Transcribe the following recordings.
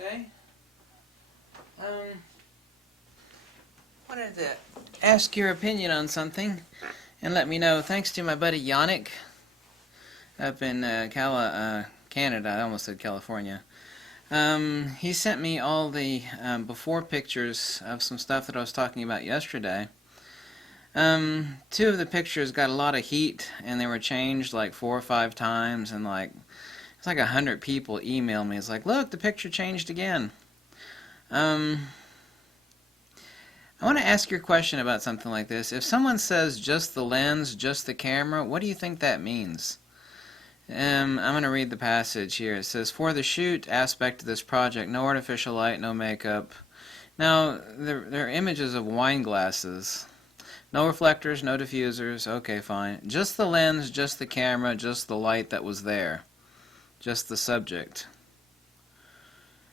Okay. Wanted to ask your opinion on something and let me know. Thanks to my buddy Yannick up in Canada. I almost said California. He sent me all the before pictures of some stuff that I was talking about yesterday. Two of the pictures got a lot of heat, and they were changed like 4 or 5 times, and it's like 100 people email me. It's like, look, the picture changed again. I want to ask your question about something like this. If someone says just the lens, just the camera, what do you think that means? I'm going to read the passage here. It says, for the shoot aspect of this project, no artificial light, no makeup. Now, there are images of wine glasses. No reflectors, no diffusers. Okay, fine. Just the lens, just the camera, just the light that was there. Just the subject.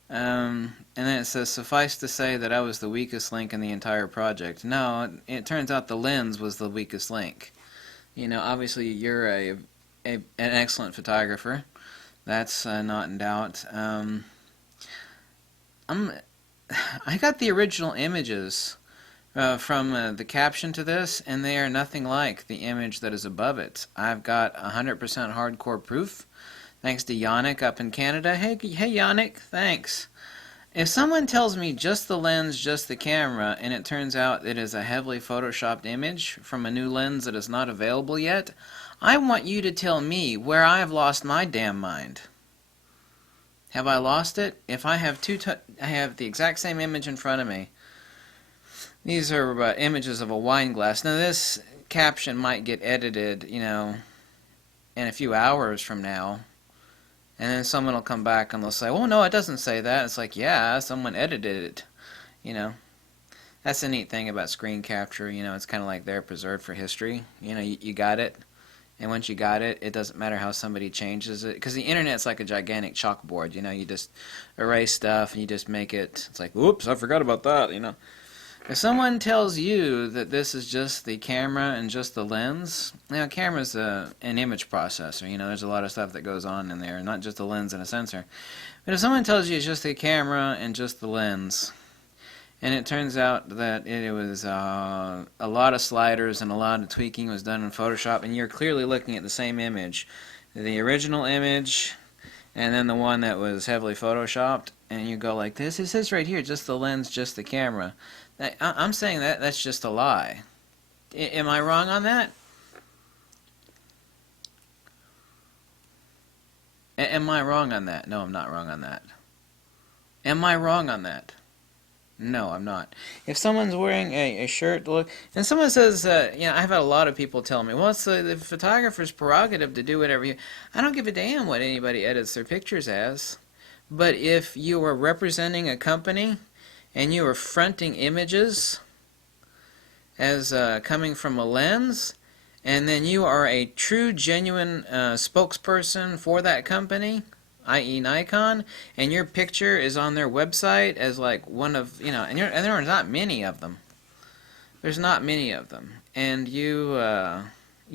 And then it says, suffice to say that I was the weakest link in the entire project. No, it turns out the lens was the weakest link. You know, obviously you're an excellent photographer. That's not in doubt. I got the original images from the caption to this, and they are nothing like the image that is above it. I've got 100% hardcore proof. Thanks to Yannick up in Canada. Hey Yannick, thanks. If someone tells me just the lens, just the camera, and it turns out it is a heavily photoshopped image from a new lens that is not available yet, I want you to tell me where I have lost my damn mind. Have I lost it? If I have I have the exact same image in front of me. These are images of a wine glass. Now this caption might get edited, you know, in a few hours from now. And then someone will come back and they'll say, well, no, it doesn't say that. It's like, yeah, someone edited it. You know, that's the neat thing about screen capture. You know, it's kind of like they're preserved for history. You know, you got it. And once you got it, it doesn't matter how somebody changes it. Because the internet's like a gigantic chalkboard. You know, you just erase stuff and you just make it. It's like, oops, I forgot about that, you know. If someone tells you that this is just the camera and just the lens, now camera's an image processor, you know, there's a lot of stuff that goes on in there, not just a lens and a sensor. But if someone tells you it's just the camera and just the lens, and it turns out that it was a lot of sliders and a lot of tweaking was done in Photoshop, and you're clearly looking at the same image, the original image, and then the one that was heavily photoshopped, and you go like this, it says right here, just the lens, just the camera. I'm saying that's just a lie. Am I wrong on that? Am I wrong on that? No, I'm not wrong on that. Am I wrong on that? No, I'm not. If someone's wearing a shirt, look, and someone says, you know, I've had a lot of people tell me, well, it's the photographer's prerogative to do whatever you. I don't give a damn what anybody edits their pictures as. But if you are representing a company and you are fronting images as coming from a lens, and then you are a true, genuine spokesperson for that company, i.e. Nikon, and your picture is on their website as like one of, you know, and there are not many of them. There's not many of them. And you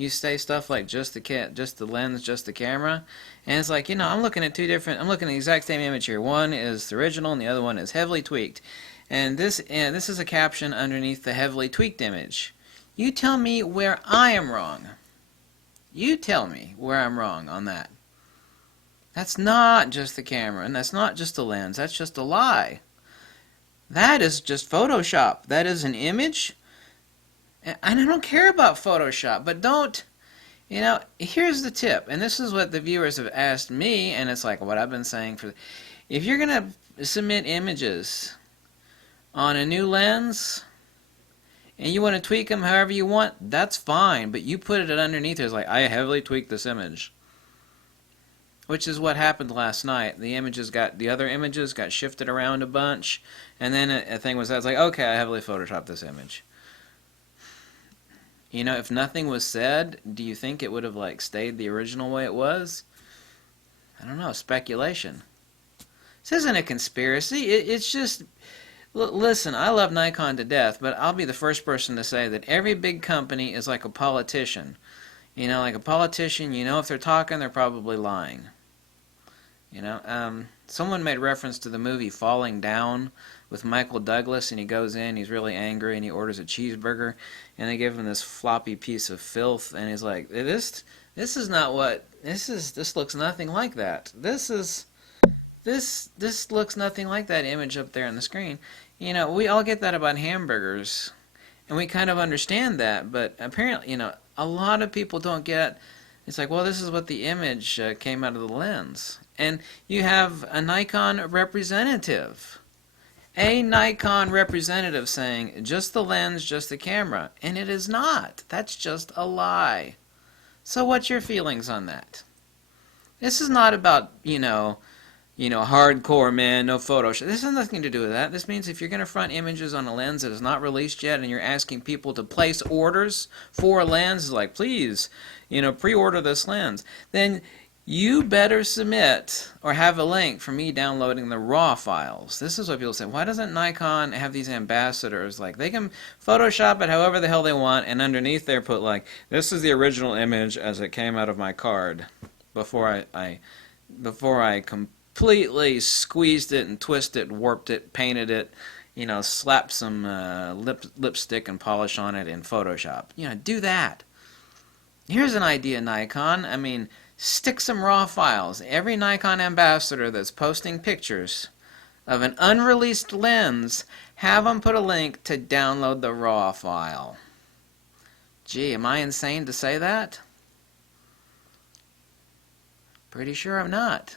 say stuff like just the lens, just the camera, and it's like, you know, I'm looking at I'm looking at the exact same image here. One is the original and the other one is heavily tweaked. And this is a caption underneath the heavily tweaked image. You tell me where I am wrong. You tell me where I'm wrong on that. That's not just the camera, and that's not just the lens. That's just a lie. That is just Photoshop. That is an image. And I don't care about Photoshop, but don't, you know, here's the tip, and this is what the viewers have asked me, and it's like what I've been saying for, if you're going to submit images on a new lens, and you want to tweak them however you want, that's fine, but you put it underneath there, it's like, I heavily tweaked this image. Which is what happened last night. The other images got shifted around a bunch, and then a thing was like, okay, I heavily photoshopped this image. You know, if nothing was said, do you think it would have like stayed the original way it was? I don't know, speculation. This isn't a conspiracy. It's just, listen, I love Nikon to death, but I'll be the first person to say that every big company is like a politician. You know, like a politician, you know if they're talking, they're probably lying. Someone made reference to the movie Falling Down with Michael Douglas, and he goes in, he's really angry, and he orders a cheeseburger, and they give him this floppy piece of filth, and he's like, this is not what this looks nothing like that. This looks nothing like that image up there on the screen. We all get that about hamburgers, and we kind of understand that, but apparently, a lot of people don't get. It's like, well, this is what the image came out of the lens. And you have a Nikon representative. A Nikon representative saying, just the lens, just the camera. And it is not. That's just a lie. So what's your feelings on that? This is not about, hardcore, man, no Photoshop. This has nothing to do with that. This means if you're going to front images on a lens that is not released yet and you're asking people to place orders for a lens, like, please, pre-order this lens, then you better submit or have a link for me downloading the raw files. This is what people say. Why doesn't Nikon have these ambassadors? Like, they can Photoshop it however the hell they want, and underneath there put, like, this is the original image as it came out of my card before I completely squeezed it and twisted it, warped it, painted it, slapped some lipstick and polish on it in Photoshop. Do that. Here's an idea, Nikon. I mean, stick some raw files. Every Nikon ambassador that's posting pictures of an unreleased lens, have them put a link to download the raw file. Gee, am I insane to say that? Pretty sure I'm not.